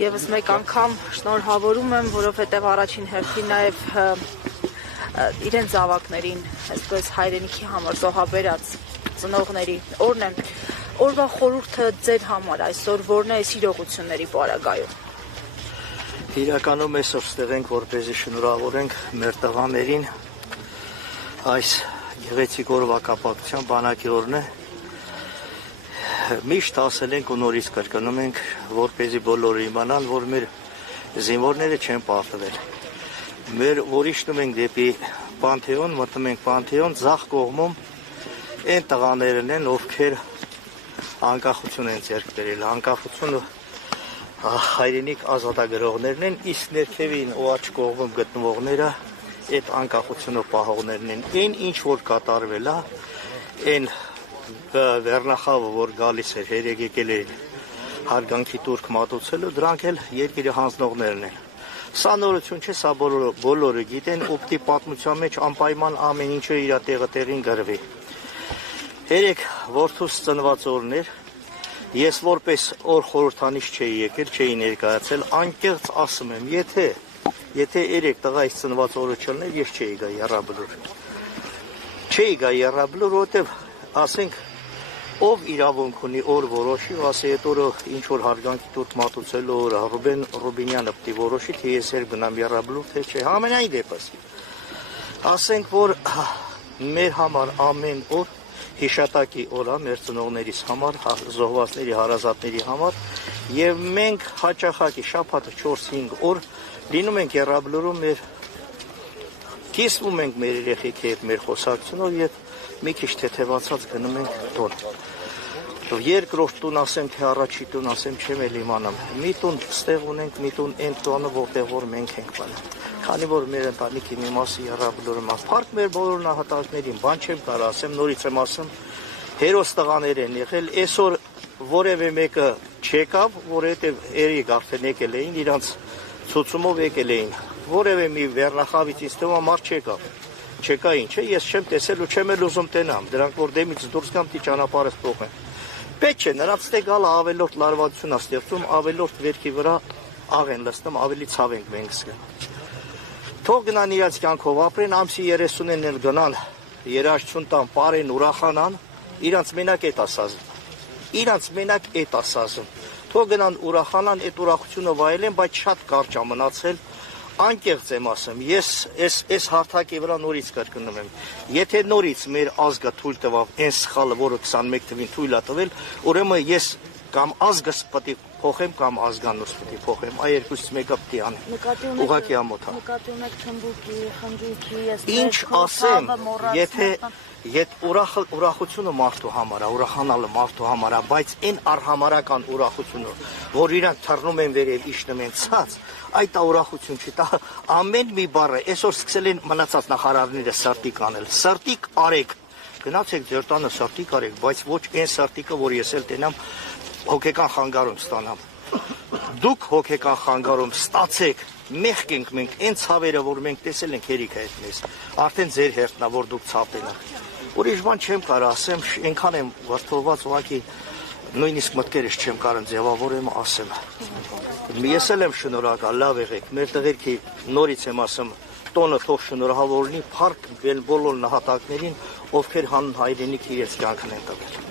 Եվս մեկ անգամ շնորհավորում եմ, որովհետև առաջին հերթին նաև իրենց զավակներին, այսպես հայրենիքի համար զոհաբերած ծնողների օրն է, օրվա խորհուրդը ձեր համար այսօր որն է այս իրողությունների պարագայում։ Իրականում այսօր ստեղ ենք, որպեսզի շնորհավորենք մեր տղաներին, այս գեղեցիկ օրվա կապակցությամբ բանակի օրն է։ Միշտ ասել ենք ու նորից կրկնում ենք, որպեսզի բոլորը իմանան, որ մեր զինվորները չեն պարտվել։ Մեր որ իջնում ենք դեպի Պանթեոն, մտնում ենք Պանթեոն, ձախ կողմում այն տղաներն են, ովքեր անկախություն են ձեռք բերել, անկախությունը հայրենիք ազատագրողներն են, իսկ ներքևին ու աջ կողմում գտնվողները այդ անկախությունը պահողներն են։ Այն ինչ որ կատարվել է, այն վերնախավը, որ գալիս էր, երեք եկել էր հարգանքի տուրք մատուցելու, դրանք էլ երկիրը հանձնողներն են։ Սա նորություն չէ, սա բոլորը գիտեն, ուպտի պատմության մեջ անպայման ամեն ինչը իր տեղին գրվի։ Երեք որդուս ծնված օրն էր, ես որպես օր խորհրդանիշ չէի եկել, չէի ներկայացել, անկեղծ ասում եմ, եթե երեք տղայից ծնված օրը չլներ, ես չէի գա եռաբլուր։ Չէի գա եռաբլուր, որովհետև ասենք ով իրավունք ունի օր որոշի, ասի այդ օրը ինչ որ հարգանքի տուրք մատուցելու օրը Ռուբեն Ռուբինյանը պիտի որոշի, թե ես էր գնամ եռաբլուր, թե չէ, ամենայն դեպս։ Ասենք որ մեր համար ամեն օր հիշատակի օր է մեր ծնողներիս համար, զոհվածների հարազատների համար, եւ մենք հաճախակի շաբաթը 4-5 օր լինում ենք եռաբլուրում, մեր կիսվում ենք մեր երեխեքի հետ մեր խոսակցությունով եւ մի քիչ թեթևացած գնում ենք տուն։ Երկրորդ տուն ասեմ, թե առաջի տուն ասեմ, չեմ էլ իմանամ։ Մի տուն ստեղ ունենք, մի տուն այն տանը, որտեղ որ մենք ենք բանը։ Քանի որ մեր ընտանիքի մի մասը եռաբլուրում է, փառք մեր բոլոր նահատակներին, բան չեմ կարող ասեմ, նորից եմ ասում, հերոս տղաներ են եղել, այսօր որևէ մեկը չեկավ, որովհետև երեք արդեն եկել էին, իրանց ցուցումով եկել էին։ Որևէ մի վերնախավից ինձ թվում է մարդ չեկավ։ Չեկային, չէ, ես չեմ տեսել ու չեմ էլ ուզում տենամ, դրանք որ դեմից դուրս գամ, դի ճանապարհս փոխեն։ Պետք չէ, նրանց ստե գալը ավելորդ լարվածություն է ստեղծում, ավելորդ վերքի վրա աղ են լցնում, ավելի ցավ ենք մենք զգում։ Թող գնան իրաց կյանքով ապրեն, ամսի 30-ին էլ գնան, երաժշտություն տան, պարեն, ուրախանան, իրանց մենակ էդ ասազում։ Իրանց մենակ էդ ասազում։ Թող գնան ուրախանան, այդ ուրախությունը վայելեն, բայց շատ կարճ է մնացել։ Անկեղծ եմ ասում, ես այս հարթակի վրա նորից կրկնում եմ, եթե նորից մեր ազգը թույլ տվավ այն սխալը, որը 21 թվին թույլ է տվել, ուրեմն ես կամ ազգս պետք է փոխեմ, կամ ազգանոց պետք է փոխեմ, այ երկուսից մեկը պետք է անեմ, ուղղակի ամոթ է։ Նկատի ունեք թմբուկի, խնջույքի, ինչ ասեմ, եթե ուրախությունը մարդու համար է, ուրախանալը մարդու համար է, բայց այն արհամարական ուրախությունը, որ իրան թռնում են վերև, իջնում են ցած, այդ ուրախություն չի, դա ամեն մի բառը, այսօր սկսել են մնացած նախարարները սրտիկ անել, սրտիկ արեք, գնացեք ձեր տանը սրտիկ արեք, բայց ոչ այն սրտիկը, որ ես էլ տենամ հոգեկան խանգարում ստանամ։ Դուք հոգեկան խանգարում ստացեք, մեղք ենք մենք, այն ցավերը, որ մենք տեսել ենք երիքը հետ մեզ, արդեն ձեր հերթն է, որ դուք ցավ տենաք։ Ուրիշ բան չեմ կարող ասեմ, այնքան եմ վրդովված, ուղղակի նույնիսկ մտքերս չեմ կարող ձևավորեմ ասեմ։ Ես էլ եմ շնորհակալ, լավ եղեք, մեր տղերքի նորից եմ ասում, տոնը թող շնորհավոր լինի, փառք բոլոր նահատակներին, ովքեր հանուն հայրենիքի իրենց կյանքն են տվել։